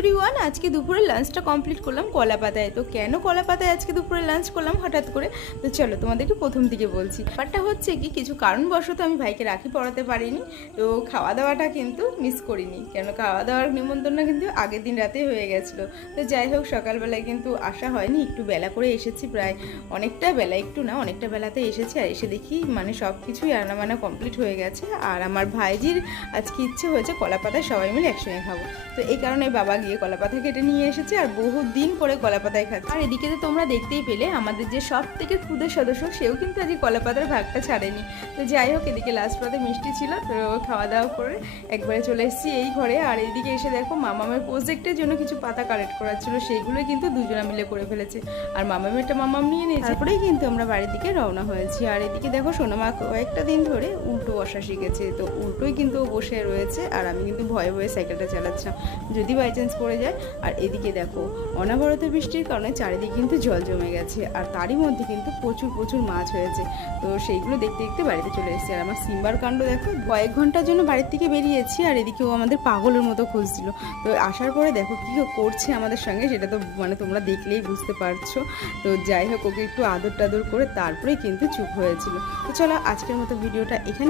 Everyone, আজকে দুপুরে লাঞ্চটা কমপ্লিট করলাম কলা পাতায়। তো কেন কলা পাতায় আজকে দুপুরে লাঞ্চ করলাম হঠাৎ করে, তো চলো তোমাদেরকে প্রথম দিকে বলছি। ব্যাপারটা হচ্ছে কি, কিছু কারণবশত আমি ভাইকে রাখি পড়াতে পারিনি, তো খাওয়া দাওয়াটা কিন্তু মিস করিনি, কেন খাওয়া দাওয়ার নিমন্ত্রণটা কিন্তু আগের দিন রাতেই হয়ে গেছিলো। তো যাই হোক, সকালবেলায় কিন্তু আসা হয়নি, একটু বেলা করে এসেছি, প্রায় অনেকটা বেলা, একটু না অনেকটা বেলাতে এসেছি। আর এসে দেখি মানে সব কিছুই রান্নাবান্না কমপ্লিট হয়ে গেছে। আর আমার ভাইজির আজকে ইচ্ছে হয়েছে কলা পাতায় সবাই মিলে একসঙ্গে খাবো, তো এই কারণে বাবা গিয়ে কলা পাতা কেটে নিয়ে এসেছে, আর বহু দিন পরে কলা পাতায় খাচ্ছে। আর এদিকে তো তোমরা দেখতেই পেলে আমাদের যে সব থেকে ক্ষুদের সদস্য, সেও কিন্তু আজকে কলা পাতার ভাগটা ছাড়েনি। তো যাই হোক, এদিকে লাস্ট পাতে মিষ্টি ছিল, তো খাওয়া দাওয়া করে একবারে চলে এসেছি এই ঘরে। আর এইদিকে এসে দেখো মামামের প্রজেক্টের জন্য কিছু পাতা কালেক্ট করার ছিল, সেইগুলোই কিন্তু দুজনা মিলে করে ফেলেছে। আর মামামেরটা মামাম নিয়ে নিয়েছে, তারপরেই কিন্তু আমরা বাড়ির দিকে রওনা হয়েছি। আর এদিকে দেখো সোনামা কয়েকটা দিন ধরে উল্টো বসা শিখেছে, তো উল্টোই কিন্তু বসে রয়েছে, আর আমি কিন্তু ভয়ে ভয়ে সাইকেলটা চালাচ্ছিলাম যদি বাই চান্স পড়ে যায়। আর এদিকে দেখো অনাবরত বৃষ্টির কারণে চারিদিকে কিন্তু জল জমে গেছে, আর তারই মধ্যে কিন্তু প্রচুর প্রচুর মাছ হয়েছে। তো সেইগুলো দেখতে দেখতে বাড়িতে চলে এসেছি। আর আমার সিম্বার কাণ্ড দেখো, কয়েক ঘন্টার জন্য বাড়ির থেকে বেরিয়েছি, আর এদিকে ও আমাদের পাগলের মতো খুঁজছিল। তো আসার পরে দেখো কী করছে আমাদের সঙ্গে, সেটা তো মানে তোমরা দেখলেই বুঝতে পারছো। তো যাই হোক, ওকে একটু আদর টাদর করে তারপরেই কিন্তু চুপ হয়েছিল। তো চলো আজকের মতো ভিডিওটা এখানে